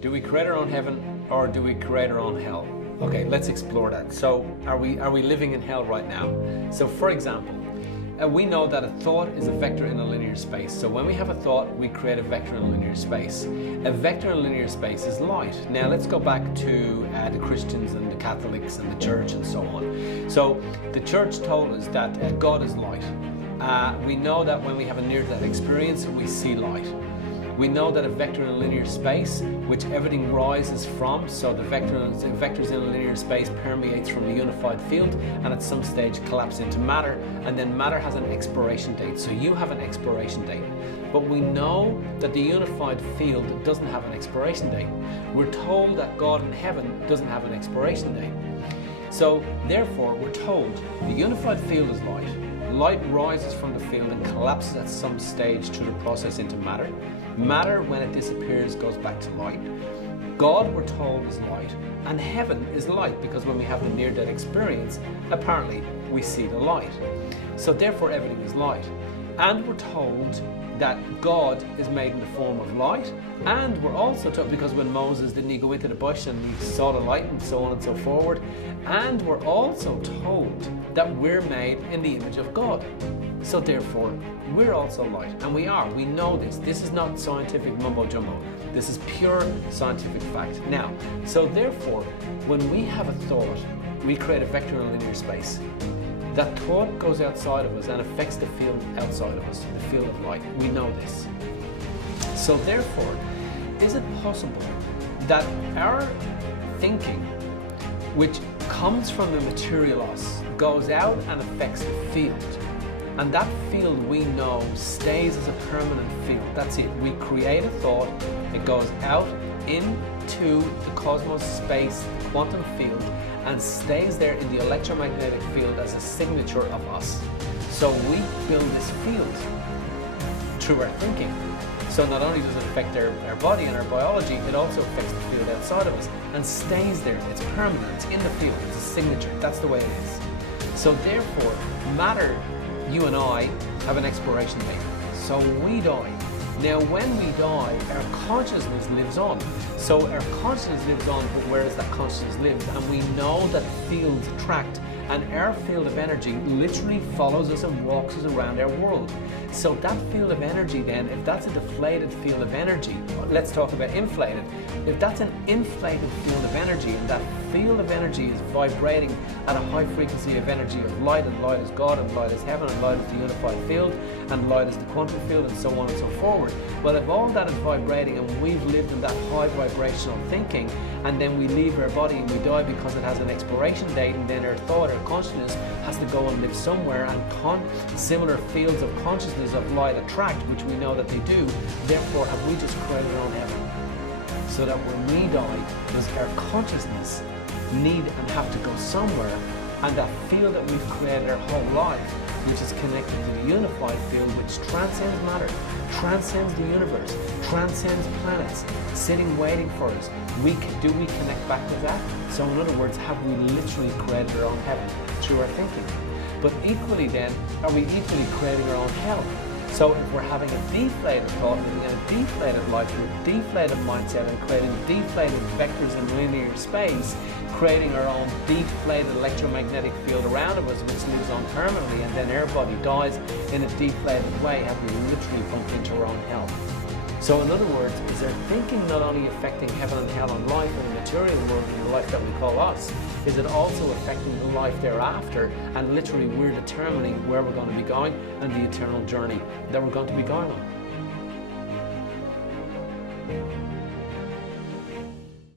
Do we create our own heaven or do we create our own hell? Okay, let's explore that. So are we living in hell right now? So for example, we know that a thought is a vector in a linear space. So when we have a thought, we create a vector in a linear space. A vector in a linear space is light. Now let's go back to the Christians and the Catholics and the church and so on. So the church told us that God is light. We know that when we have a near-death experience, we see light. We know that a vector in a linear space, which everything rises from, so the vectors in a linear space permeates from the unified field and at some stage collapse into matter, and then matter has an expiration date. So you have an expiration date. But we know that the unified field doesn't have an expiration date. We're told that God in heaven doesn't have an expiration date. So therefore, we're told the unified field is light. Light rises from the field and collapses at some stage through the process into matter. Matter, when it disappears, goes back to light. God, we're told, is light, and heaven is light, because when we have the near-death experience, apparently we see the light. So therefore everything is light. And we're told that God is made in the form of light, and we're also told, because when Moses didn't he go into the bush and he saw the light and so on and so forward, and we're also told that we're made in the image of God. So therefore, we're also light, and we are. We know this. This is not scientific mumbo-jumbo. This is pure scientific fact. Now, so therefore, when we have a thought, we create a vector in a linear space. That thought goes outside of us and affects the field outside of us, the field of light. We know this. So therefore, is it possible that our thinking, which comes from the material us, goes out and affects the field? And that field, we know, stays as a permanent field. That's it. We create a thought, it goes out into the cosmos, space, the quantum field, and stays there in the electromagnetic field as a signature of us. So we build this field through our thinking. So not only does it affect our body and our biology, it also affects the field outside of us and stays there. It's permanent, it's in the field, it's a signature. That's the way it is. So therefore, matter, you and I, have an expiration date. So we die. Now when we die, our consciousness lives on. So our consciousness lives on, but where does that consciousness live? And we know that fields attract, and our field of energy literally follows us and walks us around our world. So that field of energy then, if that's a deflated field of energy, let's talk about inflated. If that's an inflated field of energy, and that field of energy is vibrating at a high frequency of energy of light, and light is God, and light is heaven, and light is the unified field, and light is the quantum field, and so on and so forward. Well, if all that is vibrating and we've lived in that high vibrational thinking, and then we leave our body and we die because it has an expiration date, and then our thought, our consciousness has to go and live somewhere, and similar fields of consciousness of light attract, which we know that they do. Therefore, have we just created our own heaven? So that when we die, does our consciousness need and have to go somewhere, and that field that we've created our whole life, which is connected to the unified field, which transcends matter, transcends the universe, transcends planets, sitting waiting for us, do we connect back with that? So in other words, have we literally created our own heaven through our thinking? But equally then, are we equally creating our own hell? So if we're having a deflated thought, living in a deflated life, with a deflated mindset, and creating deflated vectors in linear space, creating our own deflated electromagnetic field around us, which lives on permanently, and then our body dies in a deflated way, have we literally bumped into our own hell? So in other words, is our thinking not only affecting heaven and hell on life in the material world, in the life that we call us, is it also affecting the life thereafter, and literally we're determining where we're going to be going and the eternal journey that we're going to be going on?